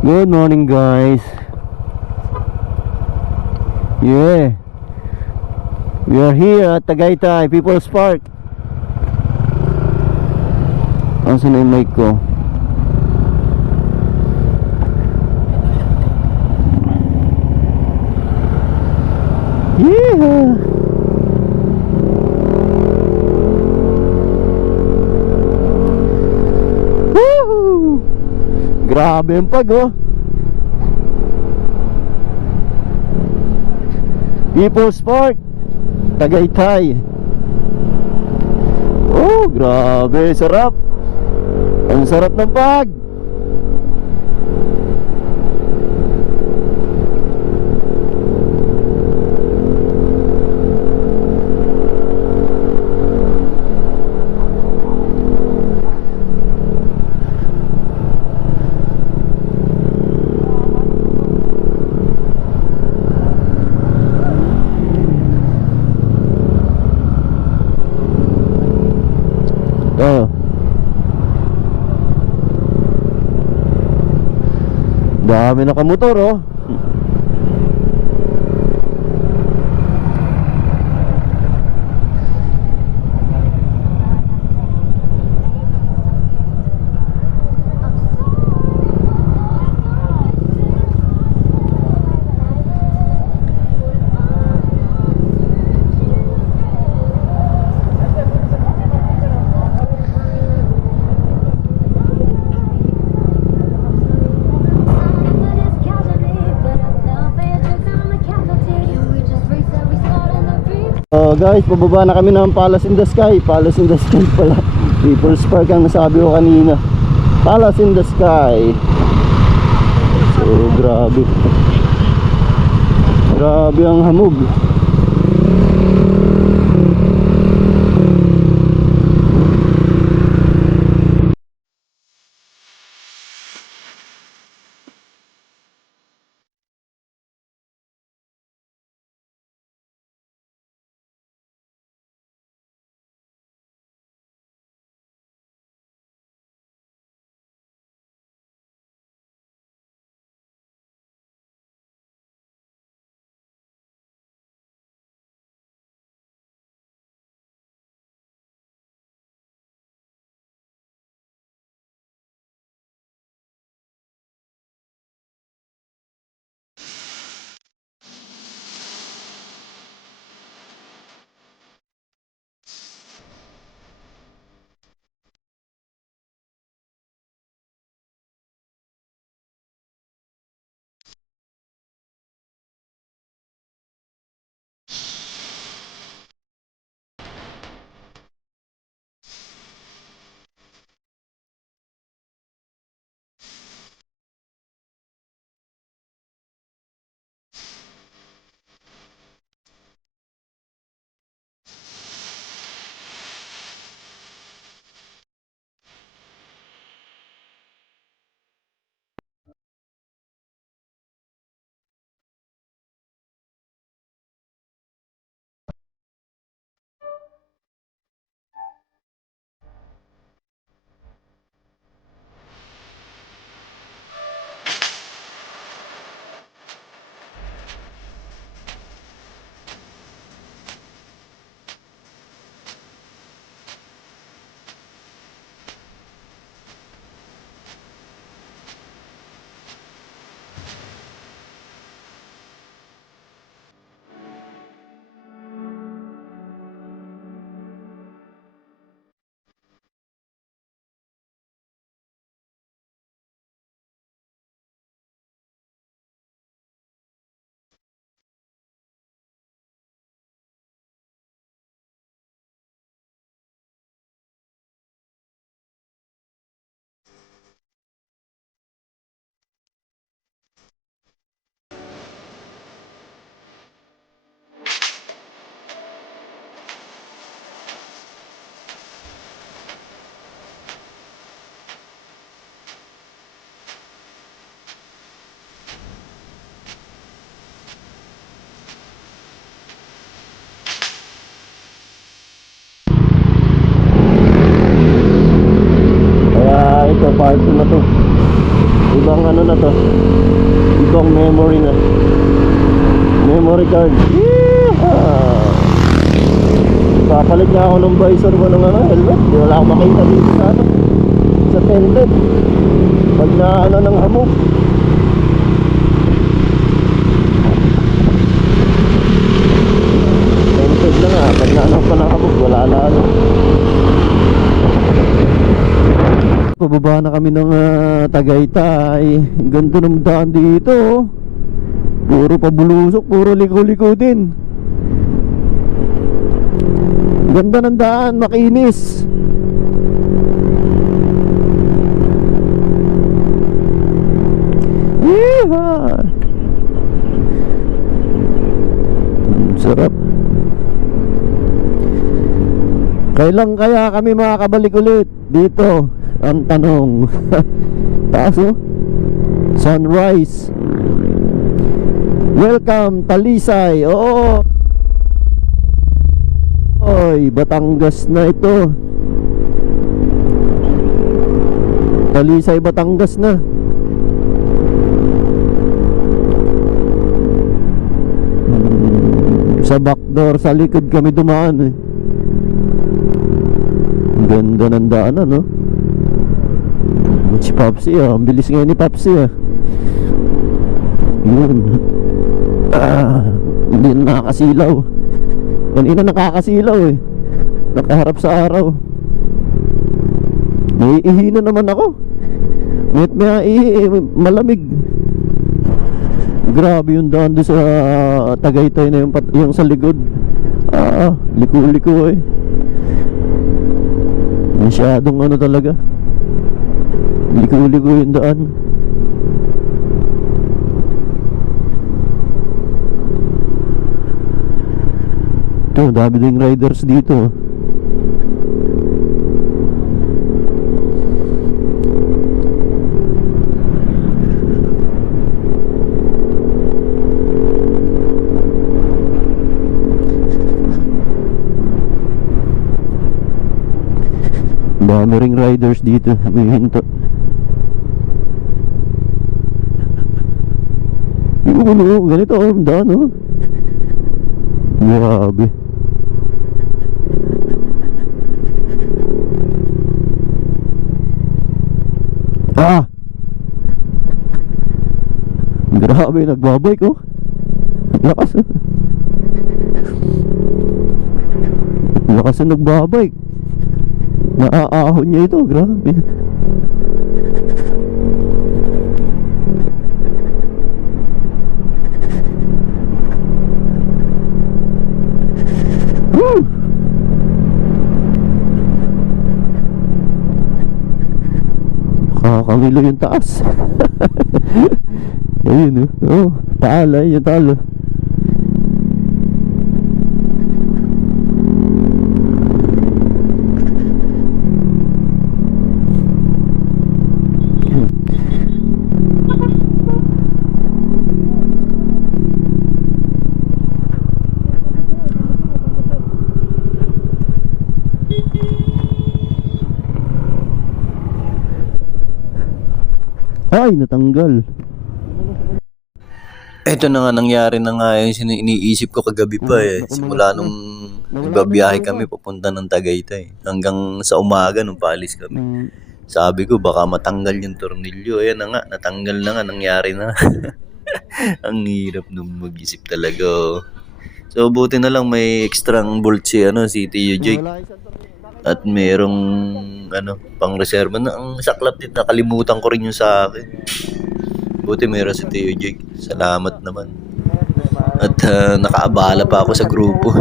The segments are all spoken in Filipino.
Good morning, guys. Yeah, we are here at Tagaytay People's Park. Asan na yung mic ko? Yeah. Woohoo! Grabe yung pag, oh. People's Park, Tagaytay. Oh, grabe, sarap. Ang sarap ng pag. Oh. Dami nakamotor, oh. Guys, pababa na kami ng Palace in the Sky. Palace in the Sky pala. People's Park ang nasabi ko kanina. Palace in the Sky. So, grabe. Grabe ang hamog. Kaya ito, part 2 na to. Ibang ibang ano na to, ibang memory na, memory card. Papalit nga ako ng visor ko ng ano, helmet. Di wala akong makita dito sa ano, sa tented pag na ano ng hamog. Tented na nga, pag na ano pa ng hamog, wala na ano. Pababa na kami ng Tagaytay. Ang ganda ng daan dito, oh. Puro pabulusok, puro liko-liko din. Ganda ng daan, makinis. Yeehaw! Sarap. Kailan kaya kami makakabalik ulit dito? Ang tanong. Taas, oh. Sunrise. Welcome Talisay. Oo. Oy, Batangas na ito. Talisay, Batangas na. Sa backdoor, sa likod kami dumaan, eh. Ang ganda ng daanan, no? Si Popsi, ah. Ang bilis ngayon ni Popsi, ah. Yun. Hindi na nakakasilaw. Kanina nakakasilaw, eh. Nakaharap sa araw. May ihi na naman ako. May ihi, malamig. Grabe yung daan doon sa Tagaytay na yung sa likod. Liko-liko, eh. Masyadong ano talaga, liko-liko yung daan. Ito, dami ding riders dito. Dami ring riders dito. May hinto. Yung ganito, ang daan, oh. Grabe. Grabe, nagbabike, oh. Lakas, oh. Lakas na nagbabike. Naaahon niya ito, grabe. Kakangilo yung taas. Ayun, oh. Taal, yung taal, oh. Ay, natanggal. Ito na nga, nangyari na nga yung iniisip ko kagabi pa, eh. Simula nung nagbabiyahe kami papunta ng Tagaytay hanggang sa umaga nung paalis kami. Sabi ko baka matanggal yung tornilyo. Ayan na nga, natanggal na nga, nangyari na. Ang hirap nung mag-isip talaga, oh. So buti na lang may extrang bolt si Tio Jake. At merong pang reserva na ang saklap din, nakalimutan ko rin yung sa akin. Buti meron si Tio Jake. Salamat naman. At nakaabala pa ako sa grupo.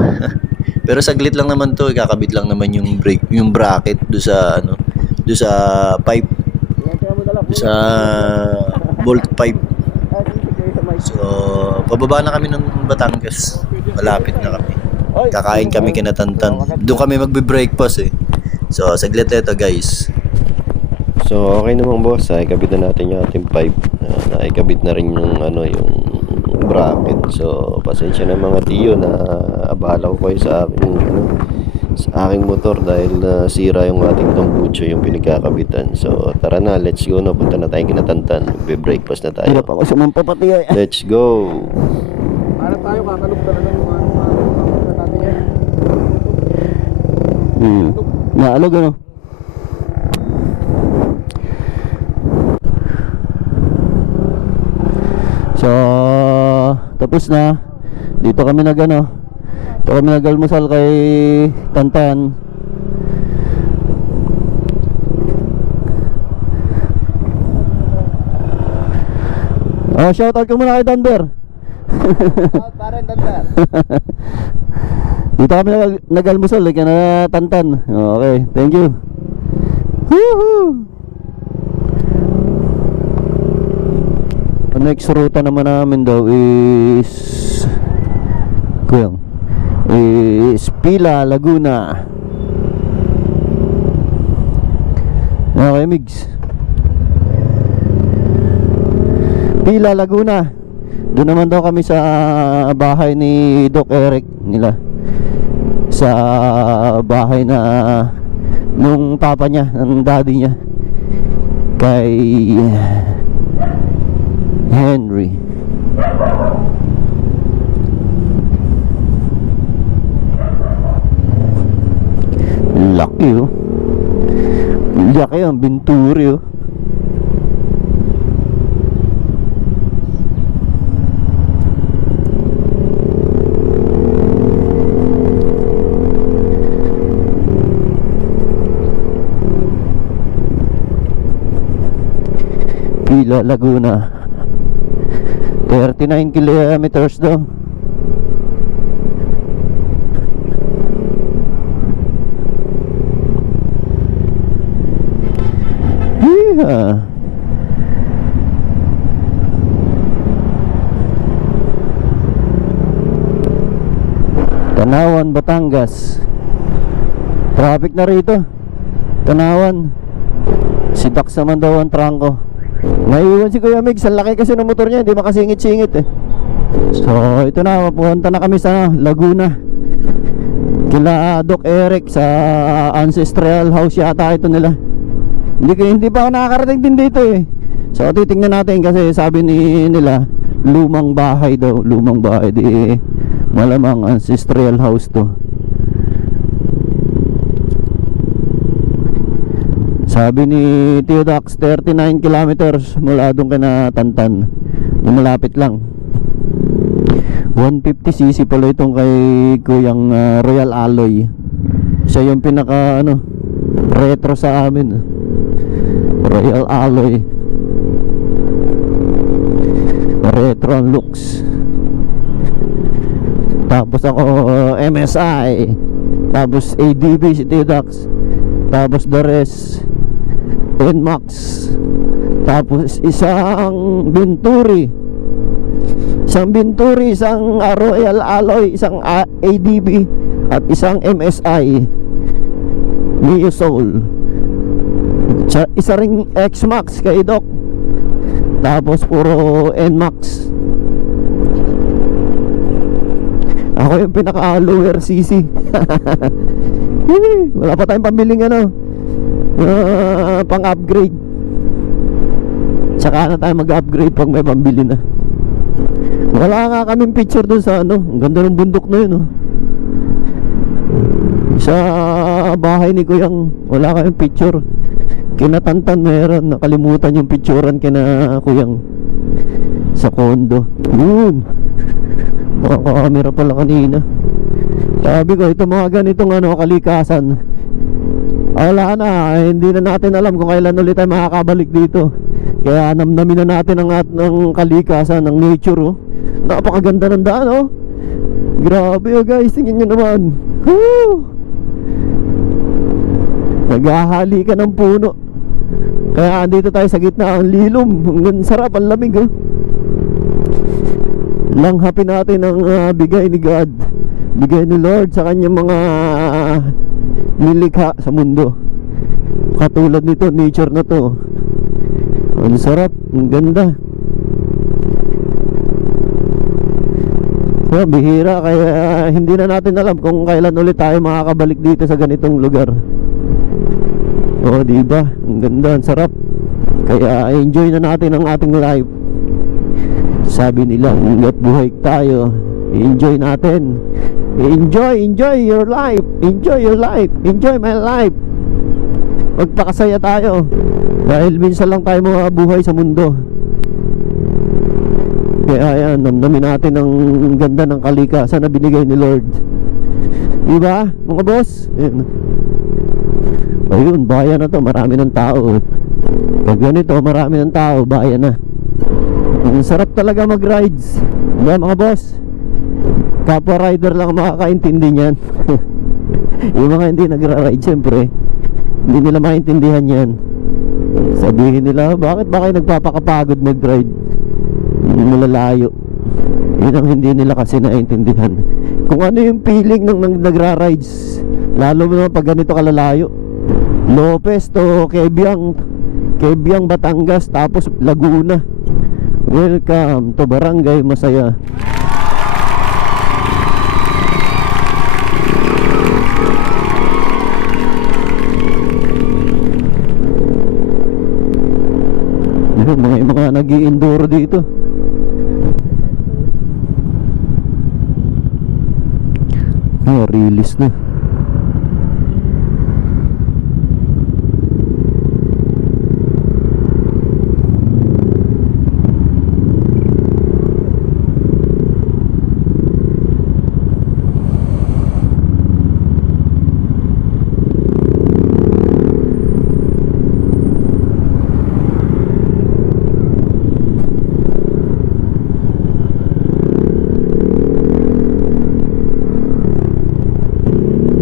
Pero saglit lang naman to, ikakabit lang naman yung brake, yung bracket do sa do sa pipe, do sa bolt pipe. So pababa na kami ng Batangas. Malapit na kami. Kakain kami kinatantan. Doon kami magbe-breakfast, eh. So saglit ito, guys. So okay naman, boss. Ikabit na natin yung ating pipe. Naikabit na rin yung yung bracket. So pasensya na mga tiyo na abala ko kayo sa aking sa aking motor dahil sira yung ating tambucho, yung pinagkakabitan. So tara na, let's go na. Punta na tayong Kinatantan. Magbe-breakfast na tayo. Hirap ako sumampapati ay. Let's go. Para tayo kakalog talaga yung mga natin yan. Naalog ano? So, tapos na. Dito kami nag-almusal kay Tantan. Oh, shoutout ko muna kay Danber. Parang dandan. Dito kami nag-almusal kay na Tantan. Okay, thank you. Woohoo! Ang next ruta naman namin daw is Pila, Laguna. Okay, Migs. Pila, Laguna. Doon naman daw kami sa bahay ni Doc Eric nila. Sa bahay na nung papa niya, ng daddy niya, kay Henry. Laki oh. Laki ang Binturi oh. Pila, Laguna. 39 kilometers daw. Yeah. Tanawan, Batangas. Traffic na rito. Tanawan. Si Dax naman daw ang trangko. Naiiwan si Kuya Migs. Ang laki kasi ng motor niya, hindi makasingit-singit eh. So ito na, mapunta na kami sa Laguna. Kila Doc Eric sa ancestral house yata ito nila. Hindi pa ako nakakarating din dito eh. So titingnan natin kasi sabi nila lumang bahay daw. Lumang bahay, di malamang ancestral house to. Sabi ni Tio Dax 39 kilometers mula doon kina Tantan. Malapit lang. 150cc pala itong kay Kuyang Royal Alloy. Siya yung pinaka retro sa amin. Royal Alloy. Retro ang looks. Tapos ako MSI. Tapos ADB si Tio Dax. Tapos the rest NMAX. Tapos isang Binturi. Isang Binturi, isang Royal Alloy, isang ADB at isang MSI Neo Soul. Isa ring X-Max kay Doc. Tapos puro NMAX. Ako yung pinaka lower CC. Wala pa tayong pambiling pang upgrade. Tsaka na tayo mag-upgrade pag may pambili na. Wala nga kaming picture dun sa ang ganda ng bundok na yun sa bahay ni Kuyang. Wala kaming picture. Kinatantan meron. Nakalimutan yung picturean kina Kuyang sa kondo. Yun, mga camera pala kanina. Sabi ko ito mga ganitong kalikasan, wala na, hindi na natin alam kung kailan ulit tayo makakabalik dito. Kaya namnamin na natin ang kalikasan, ng nature Napakaganda ng daan Grabe guys, tingnan nyo naman. Woo! Naghahali ka ng puno. Kaya andito tayo sa gitna, ang lilom. Ang sarap, ang lamig Langhapin natin ang bigay ni God, bigay ni Lord sa kanyang mga nilikha sa mundo. Katulad nito, nature na to. Ang sarap, ang ganda. Bihira, kaya hindi na natin alam kung kailan ulit tayo makakabalik dito sa ganitong lugar. Oh, di ba? Ang ganda, ang sarap. Kaya enjoy na natin ang ating life. Sabi nila, hangga't buhay tayo, enjoy natin. Enjoy your life. Enjoy your life. Enjoy my life. Magpakasaya tayo. Dahil minsan lang tayo mabuhay sa mundo. Kaya yan, namnamin natin ang ganda ng kalikasan na binigay ni Lord. Diba, mga boss? Ayun, bayan na to, marami ng tao. Pag ganito, marami ng tao, bayan na. Ang sarap talaga mag-rides. Diba, mga boss? Kapwa rider lang makakaintindi niyan. Yung mga hindi nagra-ride, syempre hindi nila maintindihan yan. Sabihin nila, bakit ba kayo nagpapakapagod mag-ride? Malalayo. Yun ang hindi nila kasi naintindihan. Kung ano yung feeling ng nagra-rides, lalo mo naman pag ganito kalalayo. Lopez to Kebyang, Batangas, tapos Laguna. Welcome to Barangay Masaya. Mga nag-i-enduro dito. Release na.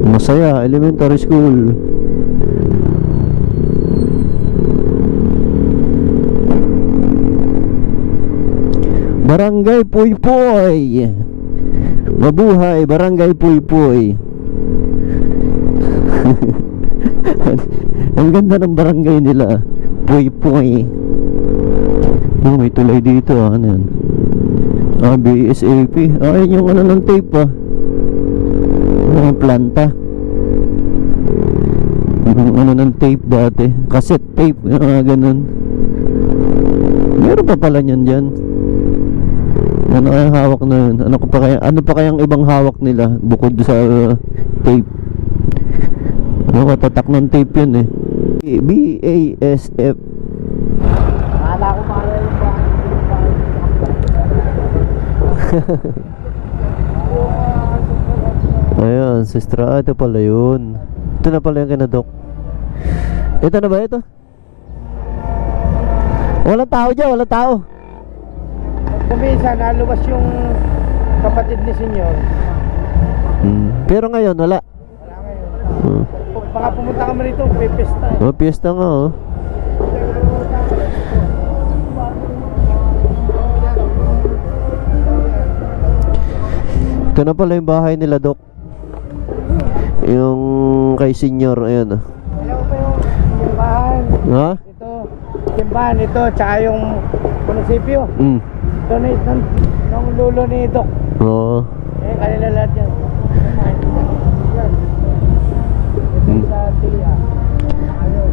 Masaya Elementary School. Barangay Puypoy. Mabuhay Barangay Puypoy. Ang ganda ng barangay nila, Puypoy. Oh, may tulay dito, ano yan? BSAP. Ayun yung ano ng tape, mga planta. Ano ng tape dati, cassette tape, ganun. Meron pa pala niyan dyan. Ano kayang hawak na yun? Ano pa kayang ibang hawak nila bukod sa tape? Ano, matatak ng tape yun eh. BASF. Akala ko pala yung Ayan, Sistra. Ito pala yun. Ito na pala yung kinadok. Ito na ba ito? Walang tao dyan, walang tao. Kumisa, naluwas yung kapatid ni Senyor. Pero ngayon, wala. Wala ngayon. Baka pumunta kami rito, pipista eh. Oh, piyesta nga oh. Ito na pala yung bahay nila, Dok. Yung kay Senyor, ayan. Alam ko yung simbahan. Ha? Ito, simbahan ito, tsaka yung munisipyo. Donate ng lulo ni Doc. Oo. Kanila lahat yan. Yan. Ito sa Tia. Ayun.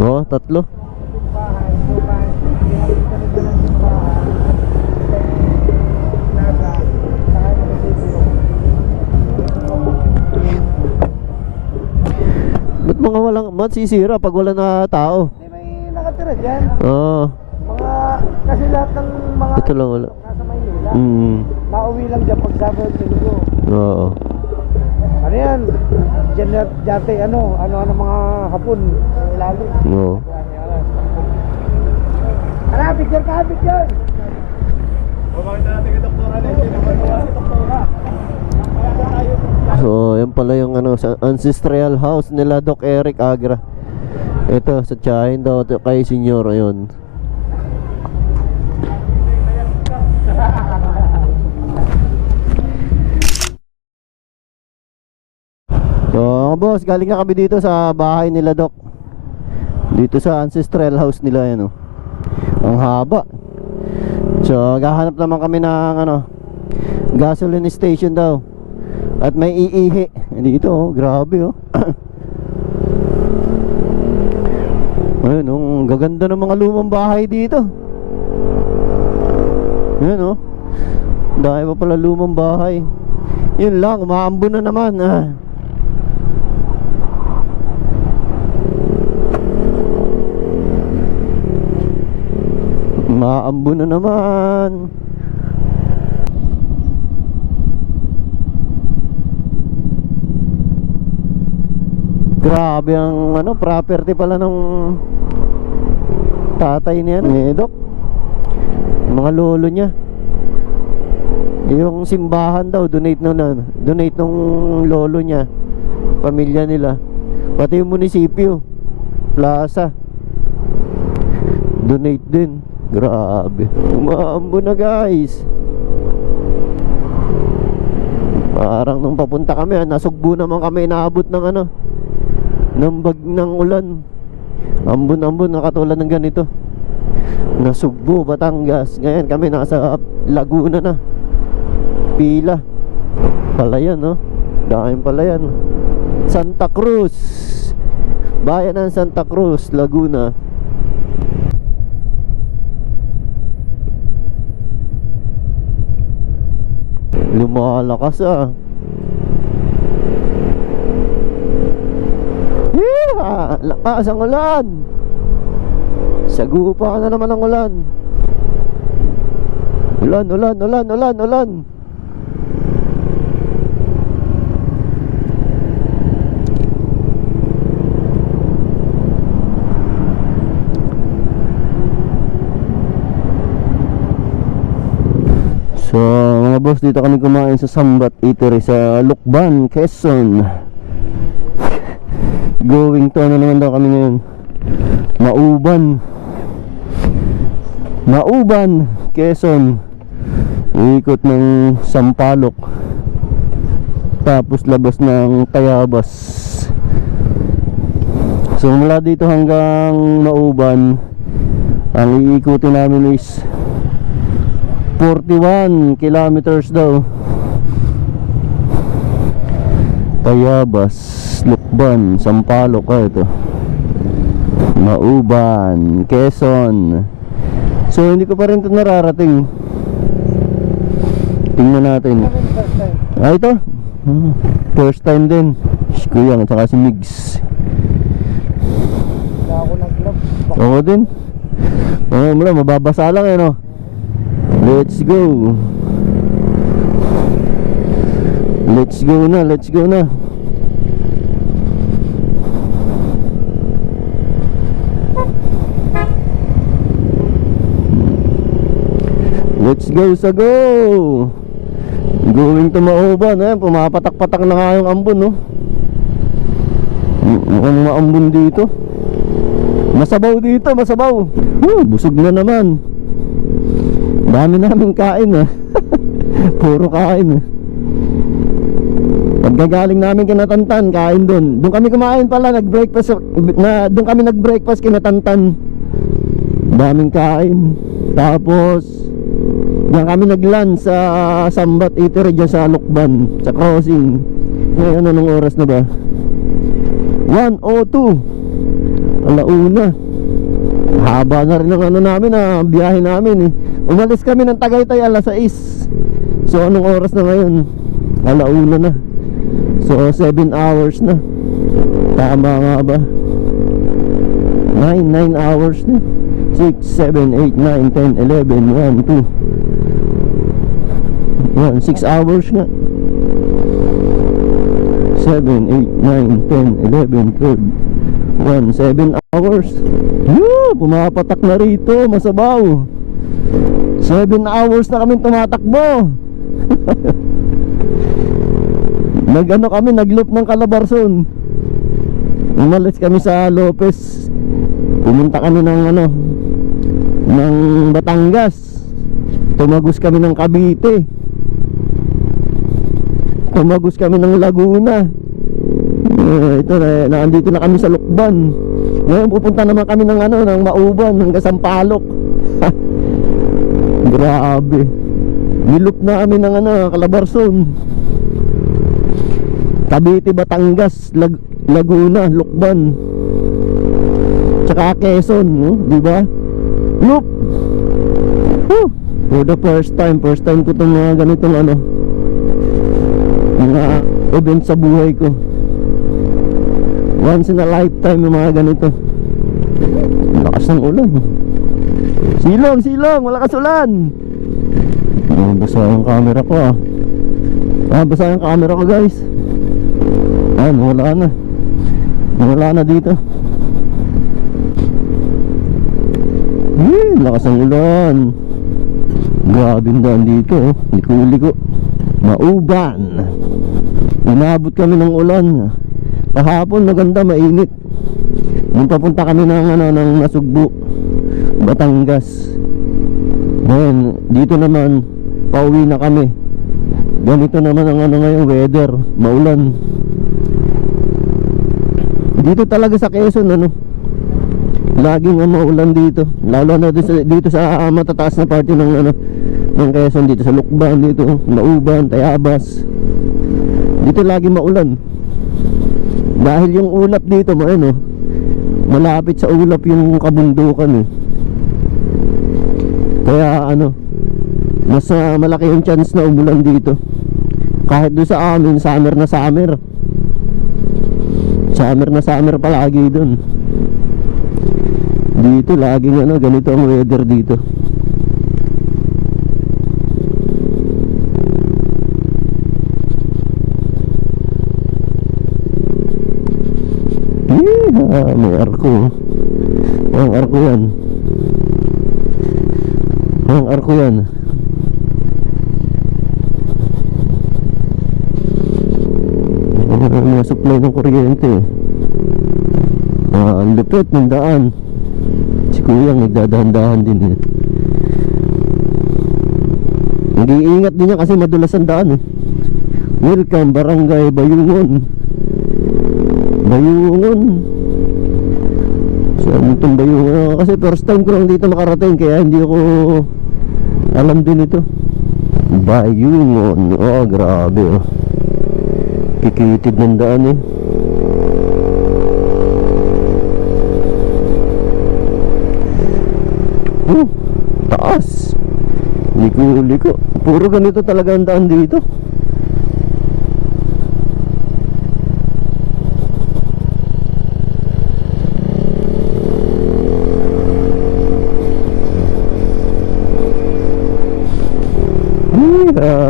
Oo, tatlo. Simbahan, simbahan. Pinakita nito ng simbahan. Nasa, saka yung munisipyo. Ba't mga walang sisira pag wala na tao? May nakatira dyan. Oo. Kasi lahat ng mga Ito lang wala. nasa Maynila, nauwi lang dyan pag Sabado at Linggo. Oo. Ano yan? Dyan dati ano mga hapon ilalim. Oo. Tara, picture ka, picture! Bumakita natin kay Dr. Alexi na magawa si Dr. So, yan pala yung sa ancestral house nila Doc Eric Agra. Ito, sa Chahin daw kay Senyor, ayun. So, boss, galing na kami dito sa bahay nila Doc. Dito sa ancestral house nila, yan oh. Ang haba. So, gahanap naman kami ng gasoline station daw. At may iihi. Dito oh, grabe oh. Ayun oh, gaganda ng mga lumang bahay dito. Ayun oh. Dahil pa pala lumang bahay. Yun lang, umaambo na naman ah. Umaambo na naman. Grabe ang ano, property pala ng tatay niya ni Doc. Mga lolo niya. Yung simbahan daw donate nung lolo niya, pamilya nila. Pati yung munisipyo, plaza, donate din. Grabe. Umaambo na guys. Parang nung papunta kami, nasugbo naman kami, inaabot ng ano, ng bag ng ulan. Ambon-ambon na katulad ng ganito. Nasugbo, Batangas. Ngayon kami nasa Laguna na. Pila. Palayan no? Dahil palayan. Santa Cruz. Bayan ng Santa Cruz, Laguna. Lumalakas ah. Yeah! Lakas ang ulan. Sagupa na naman ang ulan. Ulan. So mga boss, dito kami kumain sa Sambat Eatery sa Lukban, Quezon. Going to ano naman daw kami ngayon, Mauban, Quezon. Ikot ng Sampaloc, tapos labas ng Tayabas. So mula dito hanggang Mauban, ang iikutin namin is 41 kilometers daw. Tayabas, Lukban, Sampaloc, ito Mauban, Quezon. So hindi ko pa rin ito nararating. Tingnan natin. Ito first time din. Si Kuya at saka si Migs. Ako nag-vlog. Ako din. Mula mababasa lang eh no. Let's go. Let's go na. Let's go sa go. Going to Mauban. Ayan, pumapatak-patak na nga yung ambon no. Mukhang maambon dito. Masabaw dito, masabaw. Busog na naman. Dami namin kain ah. Puro kain ah. Pagkagaling namin Kinatantan, kain doon. Doon kami kumain pala, nag-breakfast doon kami nag-breakfast Kinatantan. Daming kain. Tapos diyan kami nag-lunch sa Sambat Eatery dyan sa Lukban, sa crossing. Ngayon anong oras na ba? 1:02. Alauna. Haba na rin ang ano namin biyahe namin eh. Umalis kami ng Tagaytay 6:00. So anong oras na ngayon? Alauna na. So 7 hours na. Tama nga ba? 9 hours na. 6, 7, 8, 9, 10, 11, 1, 2 6 hours nga. 7, 8, 9, 10, 11, 12 7 hours. Pumapatak na rito, masabaw. 7 hours na kami tumatakbo. Nag-loop ng Calabarzon. Umalis kami sa Lopez. Pumunta kami ng Batangas. Tumagos kami ng Cavite. Tumagos kami ng Laguna. Ito na, andito na kami sa Lukban. Ngayon pupunta naman kami ng Mauban hanggang Sampaloc. Grabe. Niloop na kami ng Calabarzon, Cavite, Batangas, Laguna, Lucban, tsaka Quezon, no? Diba? Loop. Woo! For the first time ko itong mga ganitong mga event sa buhay ko. Once in a lifetime yung mga ganito. Lakas ng ulan. Silong, malakas ulan. Basa yung camera ko basa yung camera ko, guys. Wala na dito. Lakas ng ulan. Grabe ang daan dito, liko-liko. Mauban. Inabot kami ng ulan. Kahapon maganda, mainit. Nung papunta kami ng Nasugbu, Batangas. Then dito naman pauwi na kami. Ganito naman ang ngayong weather, maulan. Dito talaga sa Quezon laging maulan dito. Lalo na dito sa matataas na parte ng Quezon, dito sa Lucban, dito Nauban, Tayabas. Dito laging maulan. Dahil yung ulap dito malapit sa ulap yung kabundukan Kaya mas malaki yung chance na umulan dito. Kahit doon sa amin, summer na summer palagi doon. Dito laging ganito ang weather dito. May arko. Ang arko yan. May supply ng kuryente. Ang lupit ng daan. Si Kuyang nagdadahan-dahan din Nag-iingat din niya kasi madulas ang daan Welcome Barangay Bayungon. Saan itong Bayungon? Kasi first time ko lang dito makarating, kaya hindi ako alam din ito. Bayungon. Grabe kikitid ng daan taas. Liko. Puro ganito talaga ang daan dito.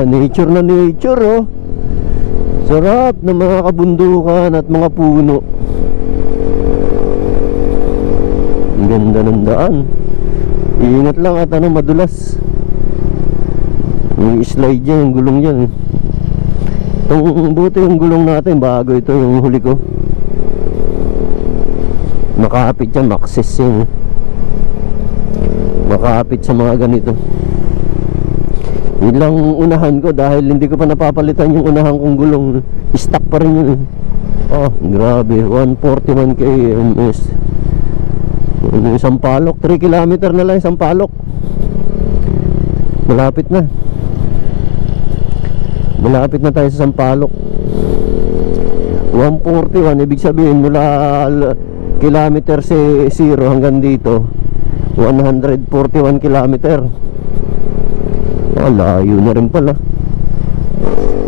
Nature na nature Sarap ng mga kabundukan at mga puno. Ang ganda ng daan. Iingat lang at madulas. May slide yan, yung gulong yan Itong buti yung gulong natin, bago ito yung huli ko. Makapit yan, Maxxis yan Makapit sa mga ganito. Yun lang unahan ko dahil hindi ko pa napapalitan yung unahan kong gulong. Stock pa rin yun grabe, 141 kms. Sampaloc, 3 kilometer na lang Sampaloc. Malapit na tayo sa Sampaloc. 141, ibig sabihin mula kilometer 0 hanggang dito 141 kilometer. Layo na rin pala.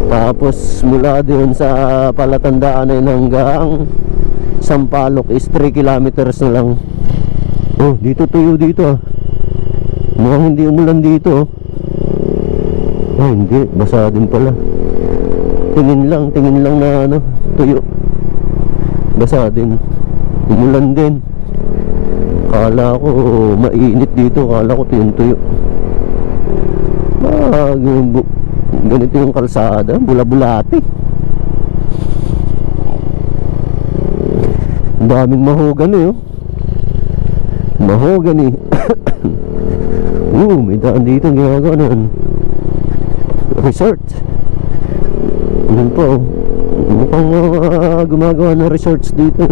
Tapos mula doon sa palatandaan hanggang Sampaloc is 3 kilometers na lang. Dito tuyo dito mukhang hindi umulan dito hindi, basa din pala. Tingin lang na tuyo. Basa din. Umulan din. Kala ko mainit dito, kala ko tuyo. Ganito yung kalsada, bula-bulati. Daming mahogany mahogany. May daan dito ginagawa na resort. Yun po, mukhang gumagawa ng resorts dito.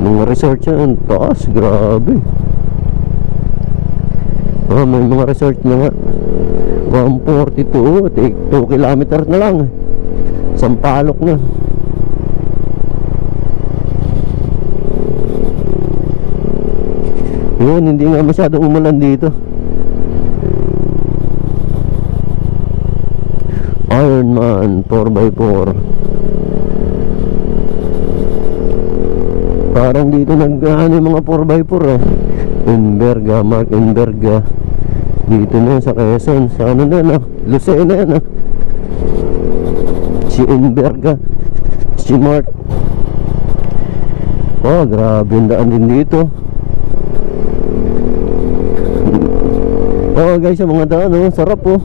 Mga resort yan, taas, grabe. Oh, may mga resort na nga. 142, take 2 kilometer na lang. Sampalok na. Yun, hindi nga masyadong umulan dito. Ironman 4x4. Parang dito nag-ano yung mga 4x4 eh. Inverga, Mark Inverga. Dito na sa Quezon. Sa ano na, Lucena yan ah. Si Inverga, si Mark. Oh, grabe yung daan din dito. Oh guys, yung mga daan oh, sarap oh.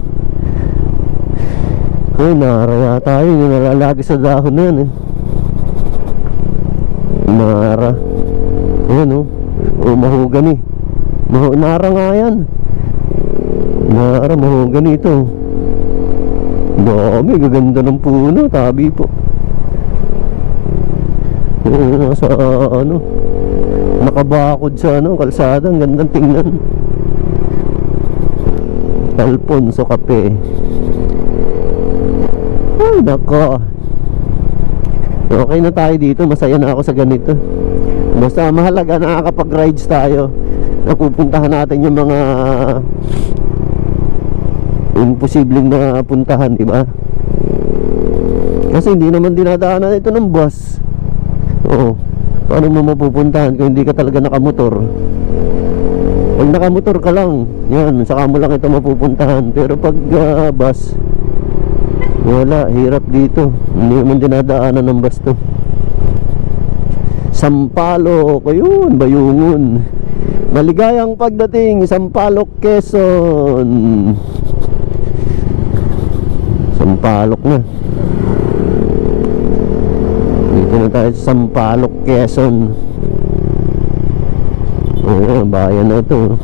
Uy, naraya tayo. Yung nalalagi sa dahon na yan eh. Nara. Ayan oh. Oh, mahogani. Nara nga yan. Nara, mahogani ito. Dami, gaganda ng puno. Tabi po. Sa ano, nakabakod sa ano, kalsada. Ang gandang tingnan. Alfonso Cafe. Ay, nako. Okay na tayo dito. Masaya na ako sa ganito. Basta mahalaga, nakakapag-rides tayo. Napupuntahan natin yung mga imposibleng na puntahan, diba? Kasi hindi naman dinadaanan ito ng bus. Oo. Paano mo mapupuntahan kung hindi ka talaga nakamotor? Pag nakamotor ka lang, yan, saka mo lang ito mapupuntahan. Pero pag bus, wala, hirap dito. Hindi naman dinadaanan ng bus to. Sampaloc, ayun, Bayungon. Maligayang pagdating, Sampaloc, Quezon. Sampaloc na. Dito na tayo sa Sampaloc, Quezon. Ayun, bayan na ito.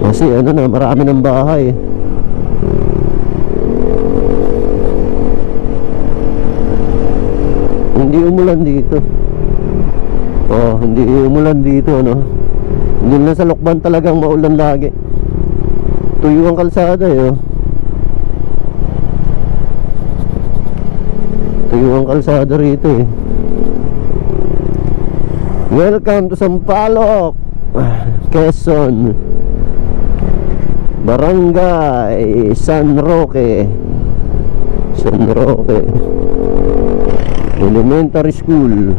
Kasi ano na, marami ng bahay. Hindi umulan dito. Oh, hindi umulan dito, no. Hindi na sa Lokban talagang maulan lagi. Tuyo ang kalsada, eh. Tuyo ang kalsada rito, eh. Welcome to Sampaloc, Quezon. Barangay San Roque. San Roque Elementary School.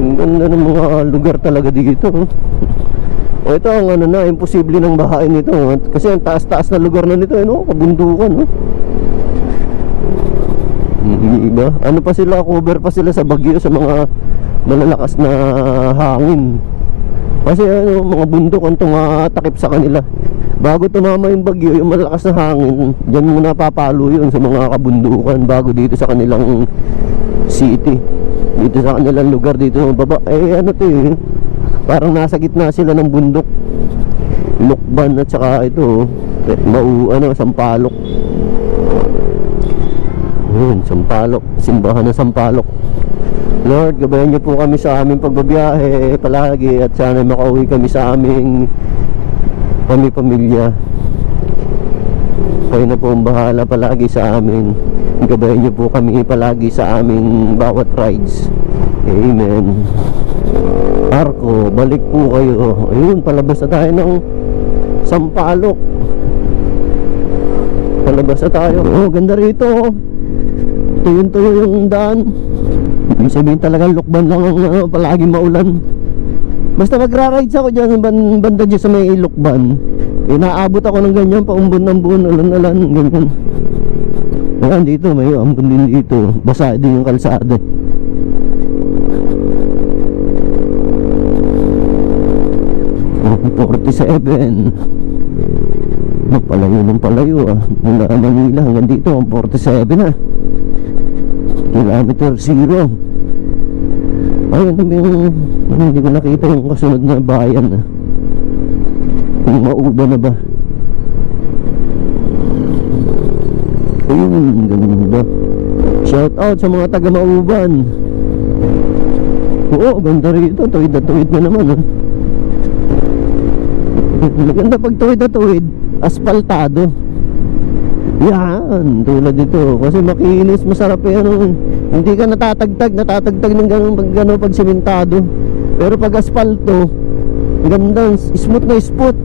Ang ganda ng mga lugar talaga dito. O ito ang ano na, imposible ng bahain nito. Kasi ang taas-taas na lugar na nito, no? Kabundukan, no? Iba. Ano pa sila, cover pa sila sa bagyo, sa mga malalakas na hangin. Kasi ano, mga bundok ang tumatakip sa kanila. Bago tumama yung bagyo, yung malakas na hangin, dyan muna papalo yun sa mga kabundukan bago dito sa kanilang city. Dito sa kanilang lugar, dito baba. Eh ano to eh, parang nasa gitna sila ng bundok. Lokban at saka ito Sampaloc. Yun, Sampaloc, simbahan ng Sampaloc. Lord, gabayan niyo po kami sa aming pagbabiyahe palagi at sana makauwi kami sa aming pamilya. Kayo na po ang bahala palagi sa amin. Gabayan niyo po kami palagi sa aming bawat rides. Amen. Arco, balik po kayo. Ayun, palabas na tayo ng Sampaloc. Palabas na tayo. Oh, ganda rito. Tuyo-tuyo yung daan. Ibig sabihin talagang Lokban lang ang palagi maulan. Basta magra-rides ako dyan banda dyan sa may Lokban, inaabot ako ng ganyan, paumbon ng buon, ulan-ulan, ganyan. Ayan, dito may ambon din dito. Basa din yung kalsada. Oh, 47. Palayo ng palayo ah. Mula Manila hanggang dito ang 47 na. Kilometer 0. Ayun yung hindi ko nakita yung kasunod na bayan na. Kung mauba na ba. Ayun, ganun ba. Shout out sa mga taga Mauban. Oo, ganda rito. Tuwid na tuwid na naman. Maganda pag tuwid na tuwid. Asfaltado. Yan, tulad dito. Kasi makinis, masarap yan. Hindi ka natatagtag ng ganun pag simentado. Pero pag asfalto, ganda, smooth na smooth.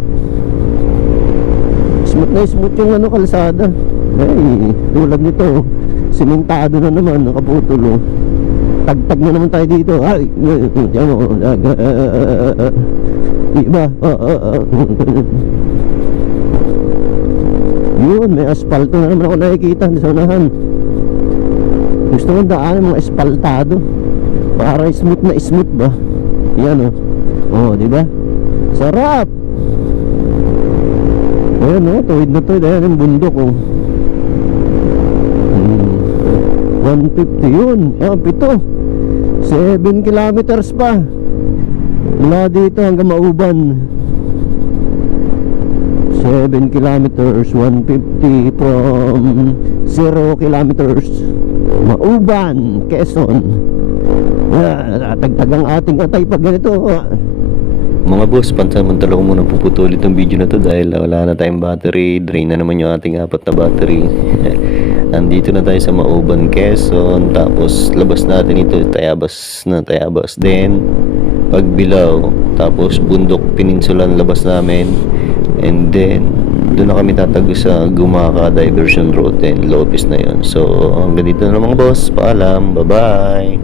Smooth na smooth yung kalsada. Ay, tulad nito. Simentado na naman, nakaputulo. Tagtag na naman tayo dito. Ay, diyan mo. Diba? Yun, may asfalto na naman ako nakikita sa unahan. Gusto mo daan mga asfaltado para smooth na smooth ba? Yan diba? Sarap. Ayan tuwid na tuwid. Ayan yung bundok 150 yun. 7 kilometers pa mula dito hanggang Mauban. 7 kilometers, 150 from 0 kilometers. Mauban, Quezon. Tagtag ang ating atay pag ganito. Mga boss, pansamantala ko muna puputol itong video na to dahil wala na tayong battery. Drain na naman yung ating 4 na battery. Nandito na tayo sa Mauban, Quezon. Tapos labas natin ito, Tayabas. Then Pagbilao. Tapos Bundok Peninsula ang labas namin. And then doon na kami tatago sa Gumaka Diversion Road and Lopez na yon. So hanggang dito na mga boss. Paalam, bye bye.